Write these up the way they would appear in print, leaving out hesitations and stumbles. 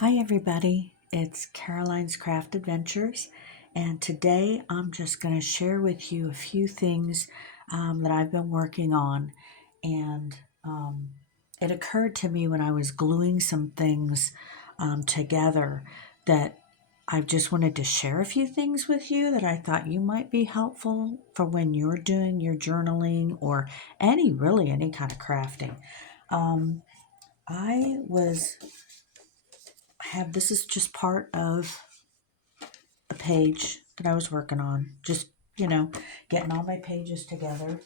Hi everybody, it's Caroline's Craft Adventures, and today I'm just going to share with you a few things that I've been working on. And it occurred to me when I was gluing some things together that I just wanted to share a few things with you that I thought you might be helpful for when you're doing your journaling or any kind of crafting. Um, I was have this is just part of a page that I was working on. Just, getting all my pages together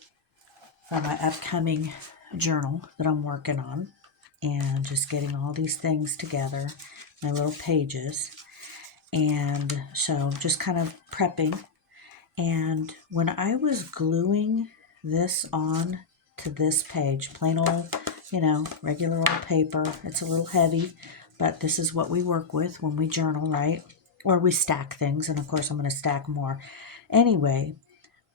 for my upcoming journal that I'm working on. And just getting all these things together, my little pages. And so just kind of prepping. And when I was gluing this on to this page, plain old, regular old paper, it's a little heavy, but this is what we work with when we journal, right? Or we stack things, and of course I'm going to stack more. Anyway,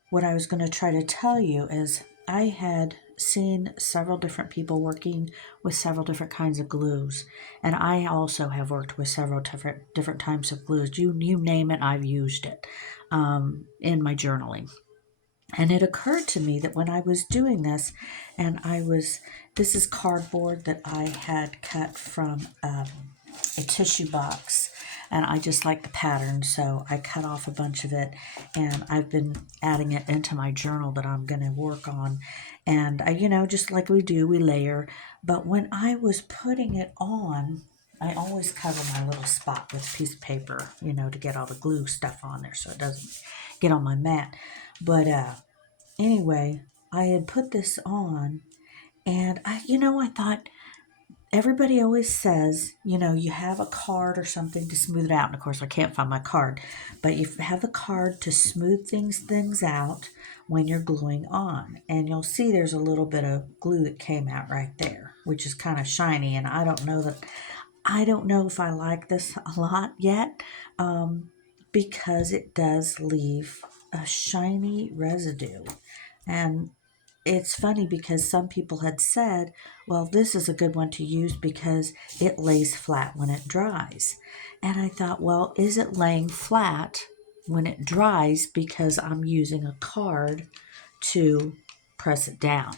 what I was going to try to tell you is I had seen several different people working with several different kinds of glues, and I also have worked with several different types of glues. You name it, I've used it in my journaling. And it occurred to me that when I was doing this, this is cardboard that I had cut from a tissue box, and I just like the pattern, so I cut off a bunch of it, and I've been adding it into my journal that I'm going to work on. And just like we do, we layer. But when I was putting it on, I always cover my little spot with a piece of paper, to get all the glue stuff on there so it doesn't get on my mat. But anyway, I had put this on, and I thought, everybody always says, you have a card or something to smooth it out. And of course, I can't find my card, but you have a card to smooth things out when you're gluing on. And you'll see there's a little bit of glue that came out right there, which is kind of shiny. And I don't know if I like this a lot yet, because it does leave a shiny residue. And it's funny because some people had said, well, this is a good one to use because it lays flat when it dries. And I thought, well, is it laying flat when it dries because I'm using a card to press it down?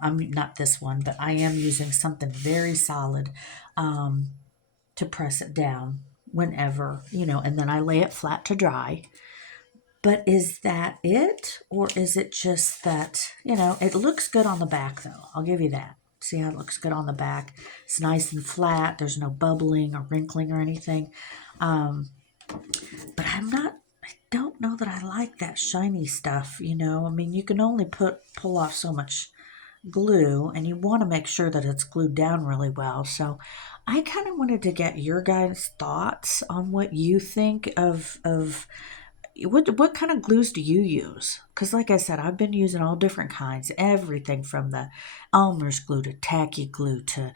I'm not this one, but I am using something very solid to press it down whenever, and then I lay it flat to dry. But is that it? Or is it just that, it looks good on the back though. I'll give you that. See how it looks good on the back? It's nice and flat. There's no bubbling or wrinkling or anything. But I don't know that I like that shiny stuff, I mean, you can only pull off so much glue, and you want to make sure that it's glued down really well. So I kind of wanted to get your guys' thoughts on what you think of what kind of glues do you use? Because like I said, I've been using all different kinds, everything from the Elmer's glue to tacky glue to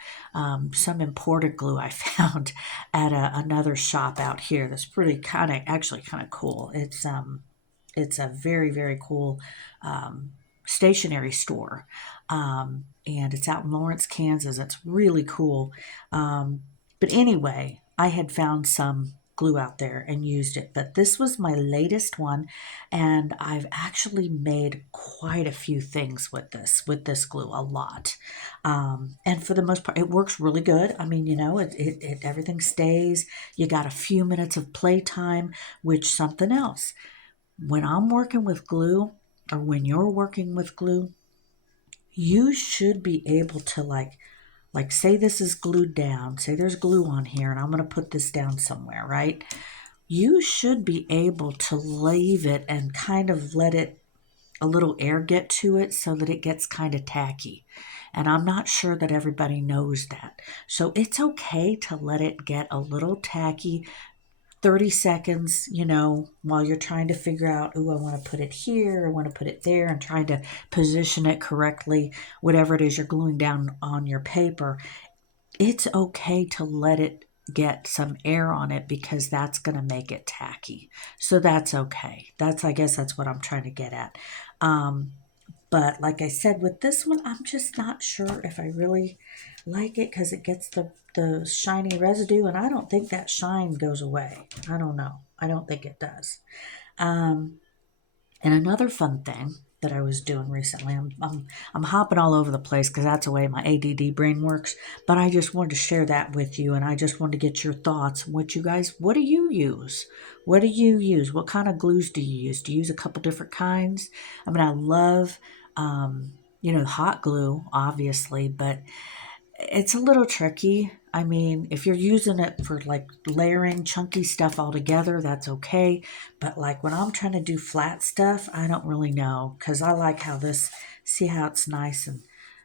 some imported glue I found at another shop out here that's pretty actually kind of cool. It's a very, very cool stationery store. And it's out in Lawrence, Kansas. It's really cool. But anyway, I had found some glue out there and used it, but this was my latest one, and I've actually made quite a few things with this glue, a lot. And for the most part, it works really good. I mean, it everything stays. You got a few minutes of playtime, which something else. When I'm working with glue, or when you're working with glue, you should be able to like say this is glued down, say there's glue on here and I'm going to put this down somewhere, right? You should be able to leave it and kind of let it a little air get to it so that it gets kind of tacky. And I'm not sure that everybody knows that. So it's okay to let it get a little tacky, 30 seconds, while you're trying to figure out, oh, I want to put it here, I want to put it there, and trying to position it correctly, whatever it is you're gluing down on your paper. It's okay to let it get some air on it because that's going to make it tacky. So that's okay. I guess that's what I'm trying to get at. But like I said, with this one, I'm just not sure if I really like it because it gets the shiny residue, and I don't think that shine goes away. I don't know. I don't think it does. Um, and another fun thing that I was doing recently, I'm hopping all over the place because that's the way my ADD brain works. But I just wanted to share that with you, and I just wanted to get your thoughts. What do you use? What do you use? What kind of glues do you use? Do you use a couple different kinds? I mean, I love, hot glue, obviously, but it's a little tricky. I mean, if you're using it for like layering chunky stuff all together, that's okay. But like when I'm trying to do flat stuff, I don't really know because I like see how it's nice and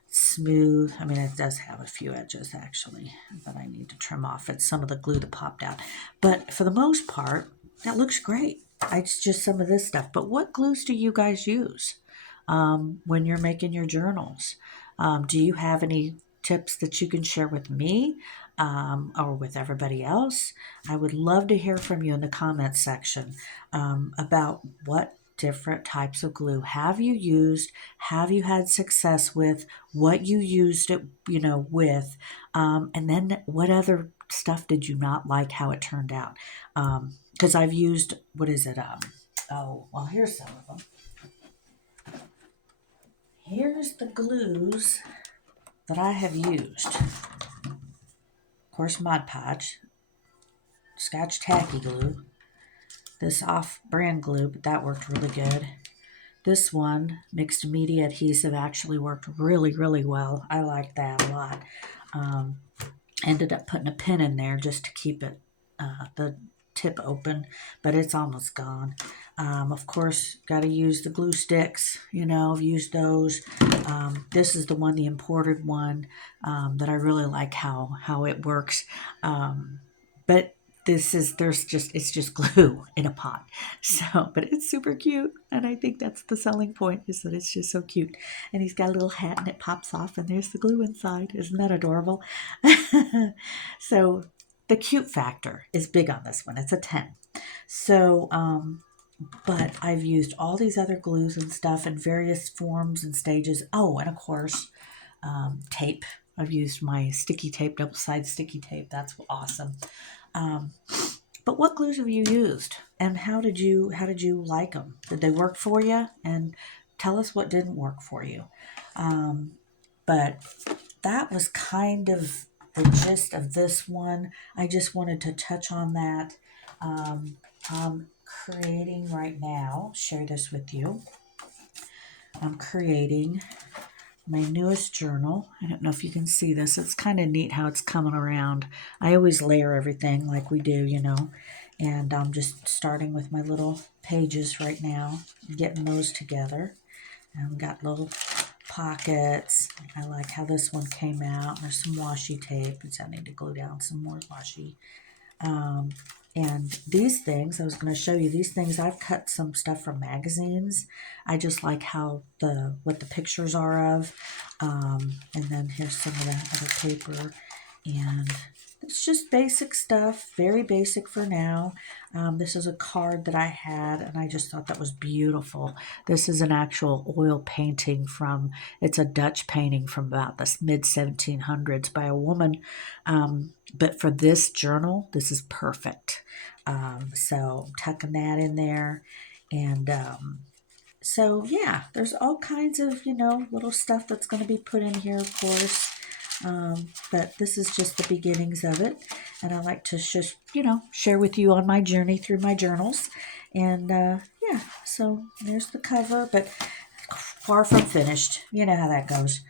smooth. I mean, it does have a few edges actually that I need to trim off. It's some of the glue that popped out. But for the most part, that looks great. It's just some of this stuff. But what glues do you guys use when you're making your journals? Do you have any tips that you can share with me or with everybody else? I would love to hear from you in the comments section about what different types of glue have you used, have you had success with, what you used it, with, and then what other stuff did you not like how it turned out? Because I've used, what is it? Oh, well, here's some of them. Here's the glues that I have used. Of course, Mod Podge, Scotch Tacky Glue, this off-brand glue, but that worked really good. This one, mixed media adhesive, actually worked really, really well. I like that a lot. Ended up putting a pin in there just to keep it, the tip open, but it's almost gone. Of course, got to use the glue sticks. I've used those. This is the one, the imported one, that I really like how it works. But it's just glue in a pot. So, but it's super cute, and I think that's the selling point, is that it's just so cute. And he's got a little hat, and it pops off, and there's the glue inside. Isn't that adorable? So the cute factor is big on this one. It's a 10. So, but I've used all these other glues and stuff in various forms and stages. Oh, and of course, tape. I've used my sticky tape, double-sided sticky tape. That's awesome. Um, but what glues have you used, and how did you like them? Did they work for you? And tell us what didn't work for you. But that was kind of the gist of this one. I just wanted to touch on that. I'm creating right now, share this with you. I'm creating my newest journal. I don't know if you can see this. It's kind of neat how it's coming around. I always layer everything like we do, and I'm just starting with my little pages right now, getting those together. And I've got little pockets. I like how this one came out. There's some washi tape, which I need to glue down some more washi. And these things, I was going to show you these things. I've cut some stuff from magazines. I just like what the pictures are of. And then here's some of that other paper. And it's just basic stuff, very basic for now. This is a card that I had, and I just thought that was beautiful. This is an actual oil painting it's a Dutch painting from about the mid-1700s by a woman. But for this journal, this is perfect. So I'm tucking that in there. And so, yeah, there's all kinds of, little stuff that's going to be put in here, of course. But this is just the beginnings of it. And I like to just, share with you on my journey through my journals. And yeah, so there's the cover, but far from finished. You know how that goes.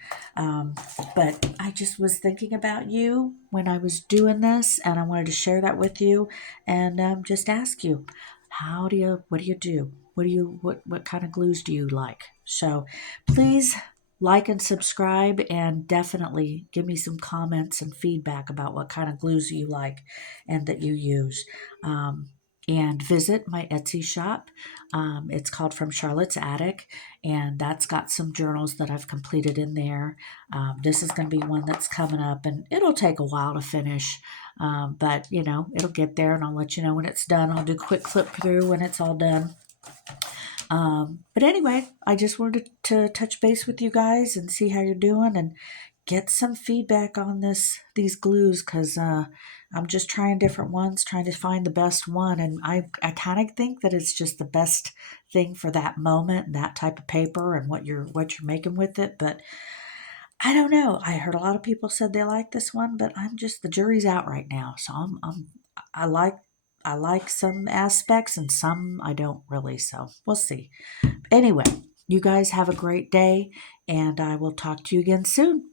But I just was thinking about you when I was doing this, and I wanted to share that with you and just ask you, what do you do? What kind of glues do you like? So please like and subscribe, and definitely give me some comments and feedback about what kind of glues you like and that you use. And visit my Etsy shop. It's called From Charlotte's Attic, and that's got some journals that I've completed in there. This is going to be one that's coming up, and it'll take a while to finish, but it'll get there, and I'll let you know when it's done. I'll do a quick flip through when it's all done. But anyway, I just wanted to touch base with you guys and see how you're doing and get some feedback on these glues because I'm just trying different ones, trying to find the best one, and I kind of think that it's just the best thing for that moment and that type of paper and what you're making with it. But I don't know. I heard a lot of people said they like this one, but I'm just the jury's out right now. So I like I like some aspects and some I don't really. So we'll see. Anyway, you guys have a great day, and I will talk to you again soon.